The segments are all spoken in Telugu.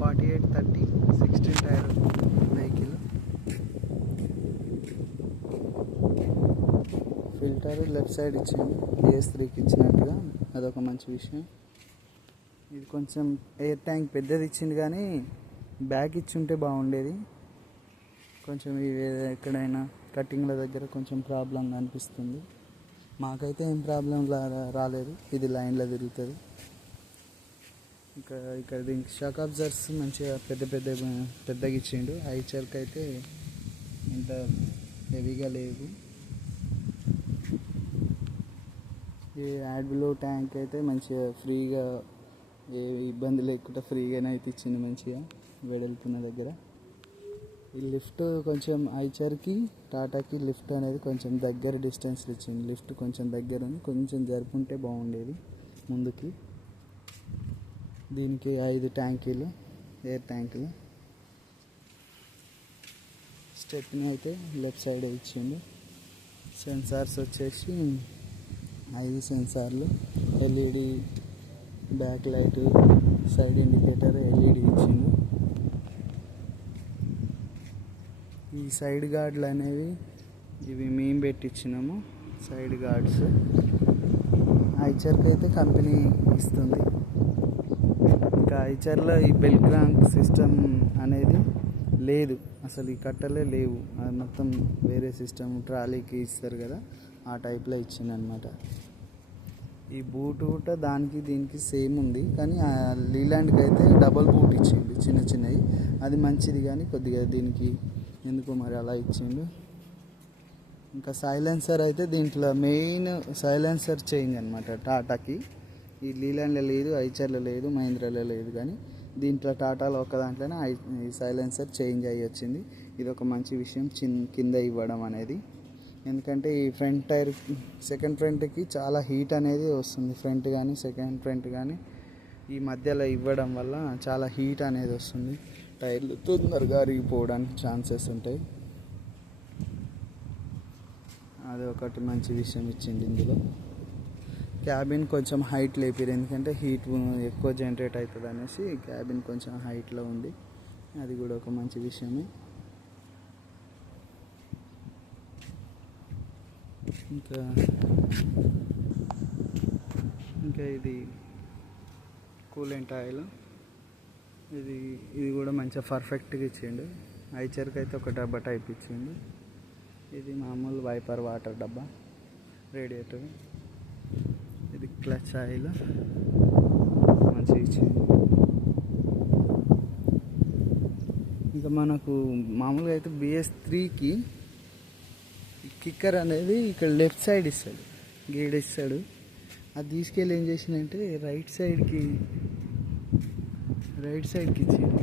4830 16 tyre vehicle. Filter left side ఇచ్చింది BS3కి ఇచ్చినట్టుగా, అదొక మంచి విషయం. ఇది కొంచెం ఎయిర్ ట్యాంక్ పెద్దది ఇచ్చింది కానీ బ్యాక్ ఇచ్చి ఉంటే బాగుండేది. కొంచెం ఇవి ఎక్కడైనా కట్టింగ్ల దగ్గర కొంచెం ప్రాబ్లంగా అనిపిస్తుంది. మాకైతే ఏం ప్రాబ్లం రాలేదు, ఇది లైన్లో తిరుగుతుంది. ఇక్కడ దీనికి షాక్ అబ్జర్వర్స్ మంచిగా పెద్దగా ఇచ్చిండు. ఐచర్కి అయితే ఇంత హెవీగా లేదు. ఈ యాడ్బ్లో ట్యాంక్ అయితే మంచిగా ఫ్రీగా, ఏ ఇబ్బంది లేకుండా ఫ్రీగానే అయితే ఇచ్చింది మంచిగా వెడల్పున్న దగ్గర. ఈ లిఫ్ట్ కొంచెం ఐచర్కి టాటాకి లిఫ్ట్ అనేది కొంచెం దగ్గర డిస్టెన్స్లో ఇచ్చింది. లిఫ్ట్ కొంచెం దగ్గర ఉంది, కొంచెం జరుపుంటే బాగుండేది ముందుకి. దీనికి 5 ట్యాంకీలు, ఎయిర్ ట్యాంకులు. స్టెప్ని అయితే లెఫ్ట్ సైడ్ ఇచ్చిండు. సెన్సార్స్ వచ్చేసి 5 సెన్సార్లు, LED back light, side indicator LED ఇచ్చిండు. ఈ సైడ్ గార్డులు అనేవి ఇవి మేము పెట్టించినాము. సైడ్ గార్డ్స్ ఐచర్కి అయితే కంపెనీ ఇస్తుంది. ఇంకా ఐచర్లో ఈ బెల్ క్రాంక్ సిస్టమ్ అనేది లేదు, అసలు ఈ కట్టలే లేవు. అది మొత్తం వేరే సిస్టమ్, ట్రాలీకి ఇస్తారు కదా ఆ టైప్లో ఇచ్చింది అనమాట. ఈ బూట్ కూడా దానికి దీనికి సేమ్ ఉంది, కానీ లీలాండ్కి అయితే డబల్ బూట్ ఇచ్చిండు చిన్నవి. అది మంచిది కానీ కొద్దిగా దీనికి ఎందుకో మరి అలా ఇచ్చిండు. ఇంకా సైలెన్సర్ అయితే దీంట్లో మెయిన్ సైలెన్సర్ చేంజ్ అనమాట టాటాకి. ఈ లీలాండ్లో లేదు, ఐచర్లో లేదు, మహీంద్రాలో లేదు, కానీ దీంట్లో టాటాలో ఒక దాంట్లోనే ఈ సైలెన్సర్ చేంజ్ అయ్యి వచ్చింది. ఇది ఒక మంచి విషయం కింద ఇవ్వడం అనేది. ఎందుకంటే ఈ ఫ్రంట్ టైర్ సెకండ్ ఫ్రంట్కి చాలా హీట్ అనేది వస్తుంది. ఫ్రంట్ కానీ సెకండ్ ఫ్రంట్ కానీ ఈ మధ్యలో ఇవ్వడం వల్ల చాలా హీట్ అనేది వస్తుంది. టైర్లు తొందరగా అరిగిపోవడానికి ఛాన్సెస్ ఉంటాయి. అది ఒకటి మంచి విషయం ఇచ్చింది ఇందులో. క్యాబిన్ కొంచెం హైట్ లేపారు, ఎందుకంటే హీట్ ఎక్కువ జనరేట్ అవుతుంది అనేసి క్యాబిన్ కొంచెం హైట్లో ఉంది. అది కూడా ఒక మంచి విషయమే. ఇంకా ఇది కూలెంట్ ఆయిల్, ఇది కూడా మంచిగా పర్ఫెక్ట్గా ఇచ్చిండు. ఐచర్కి అయితే ఒక డబ్బా టైప్ ఇచ్చిండు. ఇది మామూలు వైపర్ వాటర్ డబ్బా, రేడియేటర్. ఇది క్లచ్ ఆయిల్ మంచిగా ఇచ్చింది. ఇంకా మనకు మామూలుగా అయితే BS3కి కిక్కర్ అనేది ఇక్కడ లెఫ్ట్ సైడ్ ఇస్తాడు, గేడ్ ఇస్తాడు. అది తీసుకెళ్ళి ఏం చేసిందంటే రైట్ సైడ్కి ఇచ్చింది.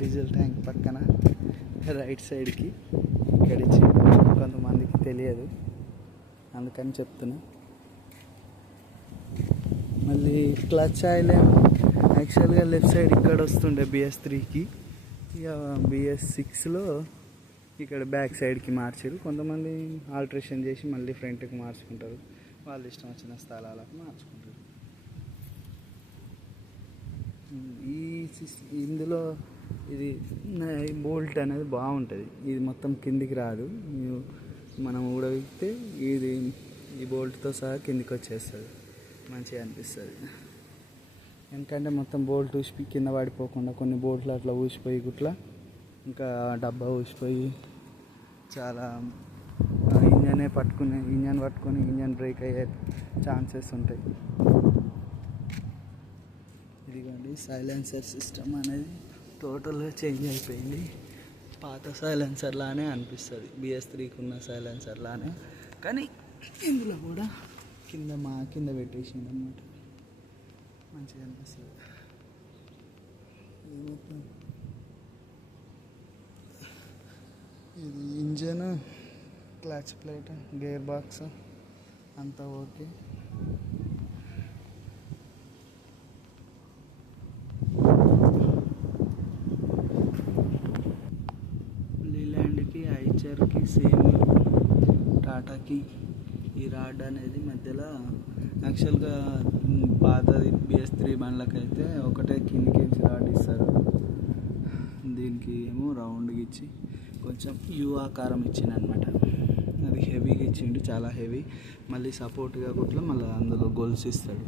డీజిల్ ట్యాంక్ పక్కన రైట్ సైడ్కి ఇక్కడ ఇచ్చింది. కొంతమందికి తెలియదు, అందుకని చెప్తున్నా. మళ్ళీ క్లచ్ ఆయిల్ యాక్చువల్గా లెఫ్ట్ సైడ్ ఇక్కడ వస్తుండే BS3కి, ఇక BS6లో ఇక్కడ బ్యాక్ సైడ్కి మార్చారు. కొంతమంది ఆల్ట్రేషన్ చేసి మళ్ళీ ఫ్రంట్కి మార్చుకుంటారు, వాళ్ళు ఇష్టం వచ్చిన స్థలాలకు మార్చుకుంటారు. ఇందులో ఇది బోల్ట్ అనేది బాగుంటుంది, ఇది మొత్తం కిందికి రాదు. మనం ఊడవిస్తే ఈ బోల్ట్తో సహా కిందికి వచ్చేస్తుంది, మంచిగా అనిపిస్తుంది. ఎందుకంటే మొత్తం బోల్ట్ ఊసిపోయి కింద పడిపోకుండా, కొన్ని బోల్ట్లు అట్లా ఊసిపోయి గుట్లా, ఇంకా డబ్బా ఊసిపోయి చాలా ఇంజన్ పట్టుకొని ఇంజన్ బ్రేక్ అయ్యే ఛాన్సెస్ ఉంటాయి. ఇదిగోండి సైలెన్సర్ సిస్టమ్ అనేది టోటల్గా చేంజ్ అయిపోయింది. పాత సైలెన్సర్ లానే అనిపిస్తుంది, BS3కి ఉన్న సైలెన్సర్ లానే, కానీ ఇందులో కూడా కింద పెట్టేసింది అన్నమాట, మంచిగా అనిపిస్తుంది. ఇది engine, clutch plate, gear box అంతా ఓకే. లీలాండ్కి ఐచర్కి సేమ్ టాటాకి ఈ రాడ్ అనేది మధ్యలో యాక్చువల్గా పాతది BS3 బండ్లకైతే ఒకటే కిందికి రాడ్ ఇస్తారు, దీనికి ఏమో రౌండ్గా ఇచ్చి కొంచెం యూ ఆకారం ఇచ్చిండు అనమాట. అది హెవీగా ఇచ్చిండు, చాలా హెవీ. మళ్ళీ సపోర్ట్గా కూడా మళ్ళీ అందులో గొలుసు ఇస్తాడు.